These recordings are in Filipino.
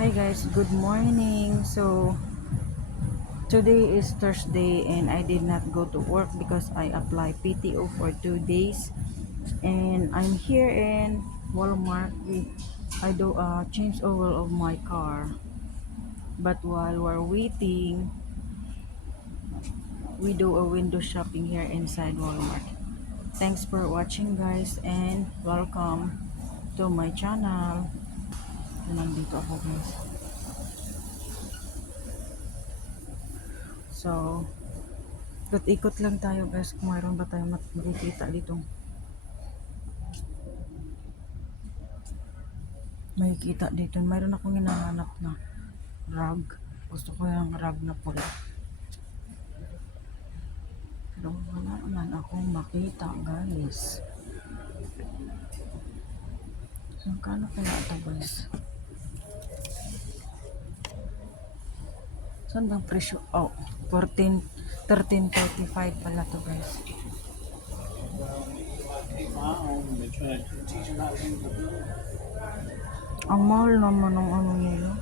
Hi guys, good morning. So today is Thursday and I did not go to work because I applied PTO for 2 days. And I'm here in Walmart. I do a change oil of my car. But while we're waiting, we do a window shopping here inside Walmart. Thanks for watching guys and welcome to my channel. So, nandito ako guys. So, ikot lang tayo guys kung mayroon ba tayong makikita dito. Makikita dito. Mayroon akong hinahanap na rug. Gusto ko yung rug na pula. Pero wala naman akong makita guys. So, kano kaya ito guys? Saan bang presyo? Oh, 13.45 pala to guys. Ang mahal naman ng ano nila.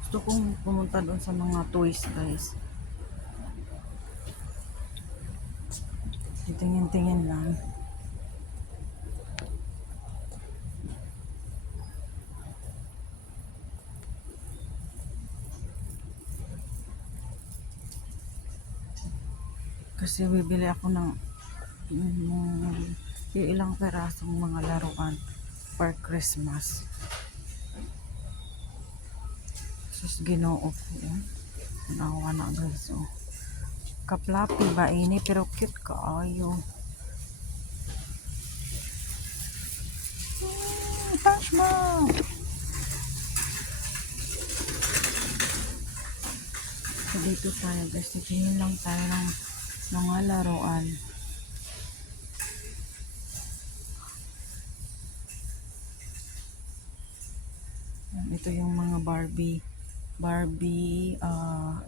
Gusto kong pumunta doon sa mga toys guys. Tingin-tingin lang. Kasi bibili ako ng yung ilang perasong mga laruan for Christmas. Sus ginoo po yan. Nawa na guys. Oh. Kaplapi ba ini pero cute kaayo. Touch mo! So dito tayo guys. Tingin lang tayo ng mga laruan. Ito yung mga Barbie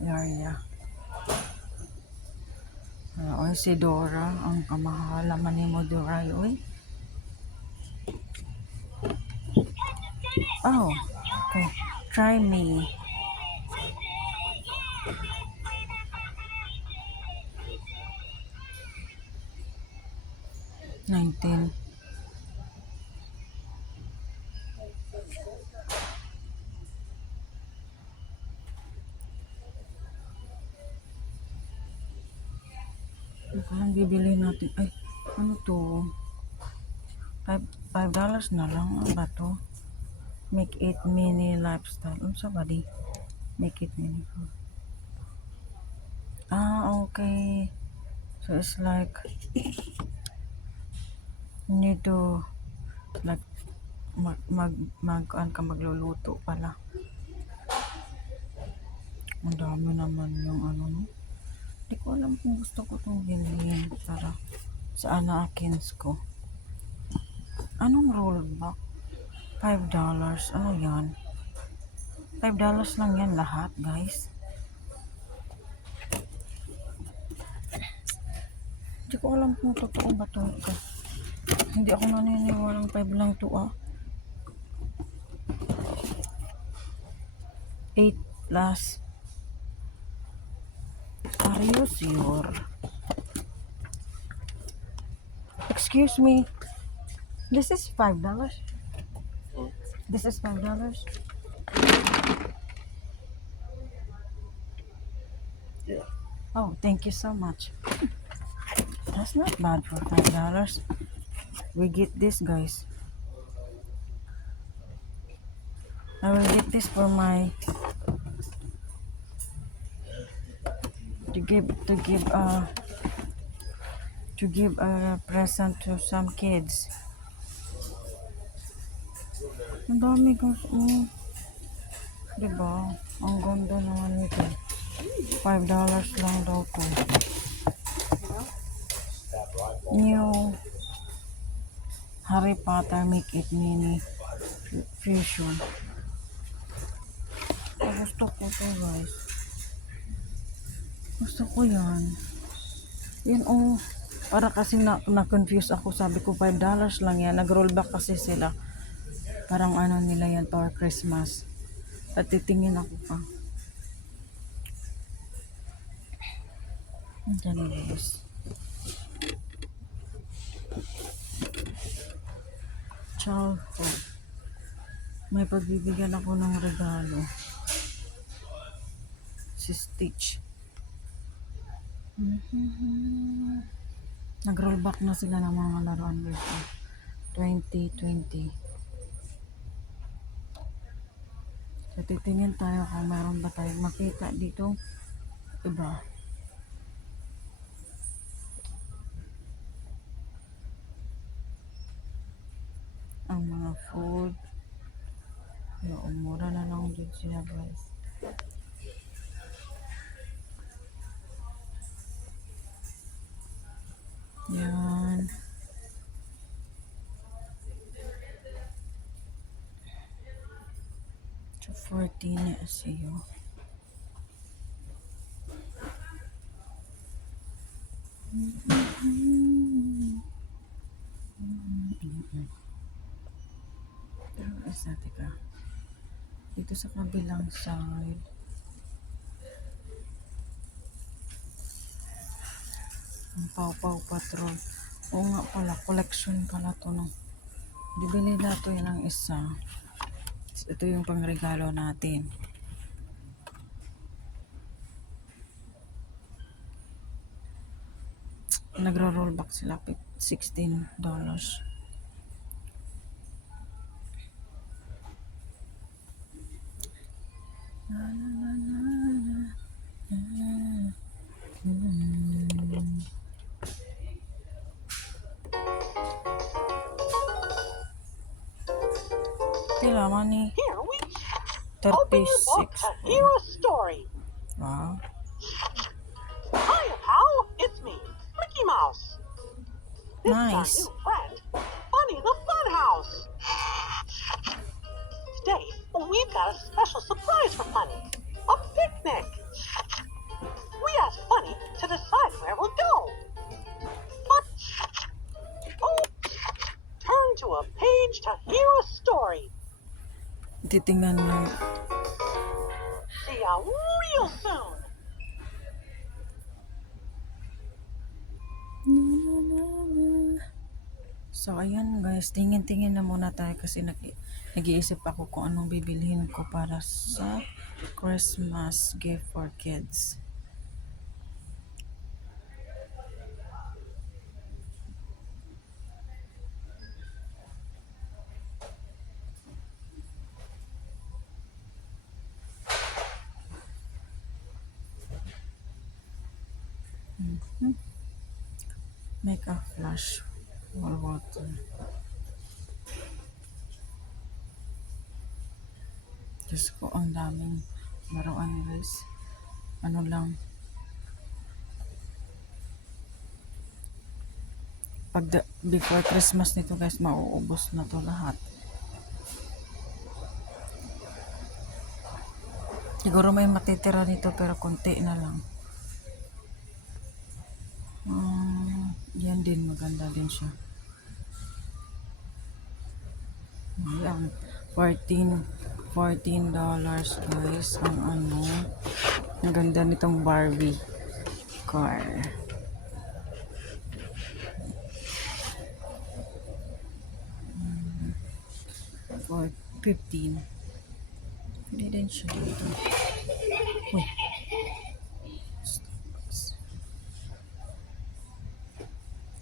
area. Oy si Dora, ang kamahala man ni mo Dora oy. Oh, okay. Try me. $19. Ano bibili natin? Ay, ano to? $5 na lang. Ano ba to? Make it mini lifestyle. Ano sa ba di? Make it mini. Okay. So it's like you need to like magluluto pala. Ang dami naman yung ano no. Hindi ko alam kung gusto ko itong bilhin para sa anakins ko. Anong rollback? $5. Ano yan? $5 lang yan lahat guys. Hindi ko alam kung totoo ba ito. Hindi ako naniniwalang 5 lang ito 8 plus. Are you sure? Excuse me. This is $5. This is $5. Oh, thank you so much. That's not bad for $5. We get this guys. I will get this for my to give a present to some kids. Ang dami guys. Diba? Ang ganda naman nito. $5 lang daw to. New Harry Potter Make It Mini Fusion. Gusto ko to guys. Gusto ko yan. Yan oh. Para kasi na-confuse ako. Sabi ko $5 lang yan. Nag-rollback kasi sila. Parang ano nila yan for Christmas. At titingin ako pa. Diyan guys. Ciao. May pagbibigyan ako ng regalo. Si Stitch. Nag-rollback na sila ng mga laruan dito. 2020. So, titingin tayo kung meron ba tayong makita dito. Iba. Ang mga food. Yung mura na lang dito siya guys. Yan. So, 14 na siyo. Pero isa, teka. Dito sa kabilang side. Ang Pau Pau Patrol. Oo nga pala, collection pala to no. Bibili na to yun ang isa. Ito yung pangregalo natin. Nagro-rollback sila $16. Pila money? Here we open your book 36. to hear a story. Wow. Hiya, pal. It's me, Mickey Mouse. This Nice. is our new friend, Bunny the Funhouse. Today, we've got a special surprise for Bunny. A picnic. We asked Bunny to decide where we'll go. But, oh, turn to a page to hear a story. Titingnan lang. See ya real soon. So, ayan guys. Tingin-tingin na muna tayo kasi nag-iisip ako kung anong bibilhin ko para sa Christmas gift for kids. Make a flash or water. Diyos ko, ang daming laruan guys. Ano lang. Before Christmas nito guys, mauubos na to lahat. Siguro may matitira nito pero konti na lang. Yan din, maganda din siya. Ayan, $14 guys ang ano. Ang ganda nitong Barbie car. For 15. Pwede din siya dito. Uy.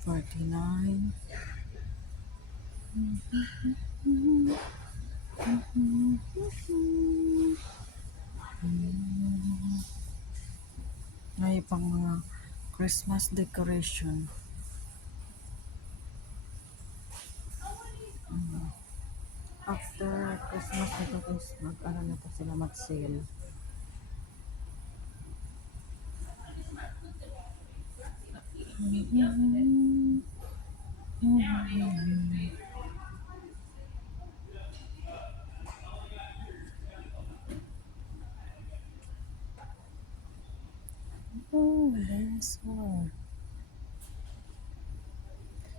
49. May pang mga Christmas decoration. After Christmas nito guys, mag-ano na to sila mag-sale. Oh, dinosaur.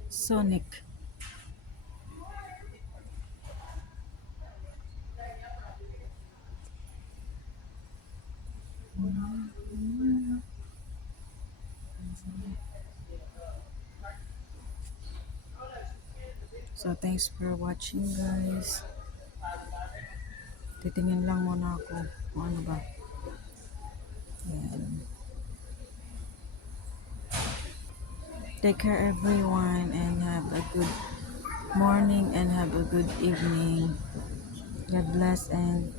Sonic. So, thanks for watching, guys. Titingin lang muna ako kung ano ba. Yan. Take care, everyone, and have a good morning and have a good evening. God bless and